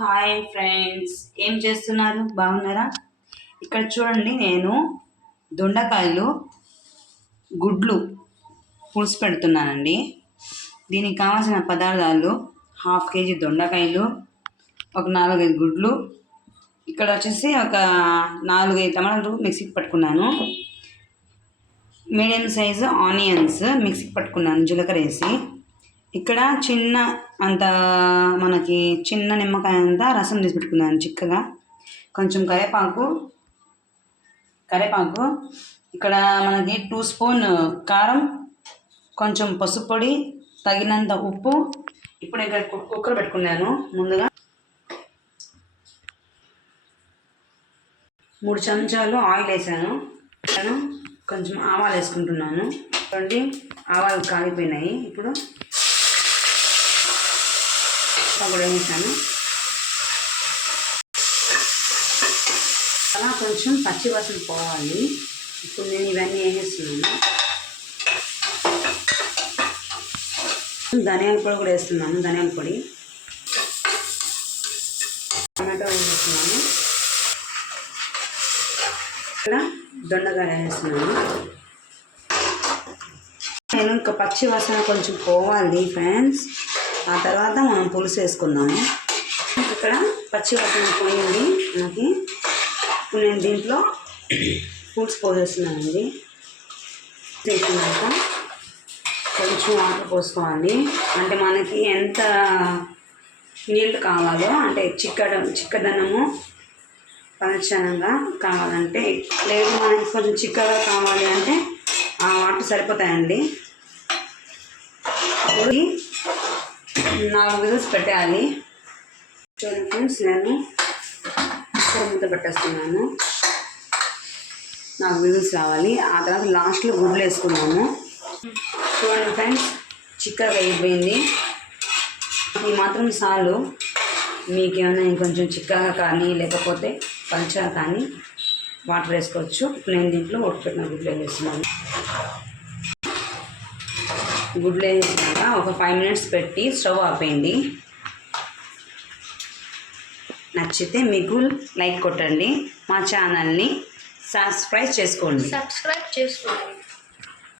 Hi friends, ఏం చేస్తున్నారు? బాగున్నారా? ఇక్కడ చూడండి, నేను దొండకాయలు గుడ్లు పులుసు పెడుతున్నానండి. దీనికి కావాల్సిన పదార్థాలు: 1/2 kg దొండకాయలు, ఒక 4-5 గుడ్లు, ఇక్కడ వచ్చేసి ఒక 4-5 టమాటాలు మిక్సీకి పట్టుకున్నాను, మీడియం సైజు ఆనియన్స్ మిక్సీకి పట్టుకున్నాను జీలకర్ర వేసి, ఇక్కడ చిన్న అంత మనకి చిన్న నిమ్మకాయ అంతా రసం తీసి పెట్టుకున్నాను చిక్కగా, కొంచెం కరివేపాకు, ఇక్కడ మనకి 2 స్పూన్ కారం, కొంచెం పసుపు పొడి, తగినంత ఉప్పు. ఇప్పుడు ఇక్కడ కుక్కర్ పెట్టుకున్నాను. ముందుగా 3 చెంచాలు ఆయిల్ వేసాను. కొంచెం ఆవాలు వేసుకుంటున్నాను. చూడండి, ఆవాలు కాగిపోయినాయి. ఇప్పుడు కూడా వేసాను. అలా కొంచెం పచ్చి వాసన పోవాలి. ఇప్పుడు నేను ఇవన్నీ వేసేస్తున్నాను. ధనియాల పొడి కూడా వేస్తున్నాను. ధనియాల పొడి, టమాటో వేస్తున్నాను. ఇక్కడ దొండకాయ వేస్తున్నాను. నేను ఇంకా పచ్చి వాసన కొంచెం పోవాలి ఫ్రెండ్స్. ఆ తర్వాత మనం పులుసు వేసుకుందాము. ఇక్కడ పచ్చి వాసన పోయింది మనకి. ఇప్పుడు నేను దీంట్లో పులుసు పోసేస్తున్నానండి. వేసినాక కొంచెం వాటర్ పోసుకోవాలి. అంటే మనకి ఎంత నీళ్ళు కావాలో, అంటే చిక్కదనము పలచనంగా కావాలంటే, లేదు మనకి కొంచెం చిక్కగా కావాలి అంటే ఆ వాటర్ సరిపోతాయండి. 4 విజిల్స్ పెట్టేయాలి. చూడండి ఫ్రెండ్స్, నేను కుక్కర్ మూత పెట్టేస్తున్నాను. 4 విజిల్స్ రావాలి. ఆ తర్వాత లాస్ట్లో గుడ్లు వేసుకున్నాము. చూడండి ఫ్రెండ్స్, చిక్కగా అయిపోయింది. ఈ మాత్రం చాలు. మీకు ఏమైనా ఇంకొంచెం చిక్కగా కానీ లేకపోతే పలుచగా కానీ వాటర్ వేసుకోవచ్చు. ఇప్పుడు నేను దీంట్లో ఉడకపెట్టిన గుడ్లు వేస్తున్నాను. గుడ్లు వేసినాక ఒక 5 మినిట్స్ పెట్టి స్టవ్ ఆపేయండి. నచ్చితే మీకు లైక్ కొట్టండి. మా ఛానల్ని సబ్స్క్రైబ్ చేసుకోండి.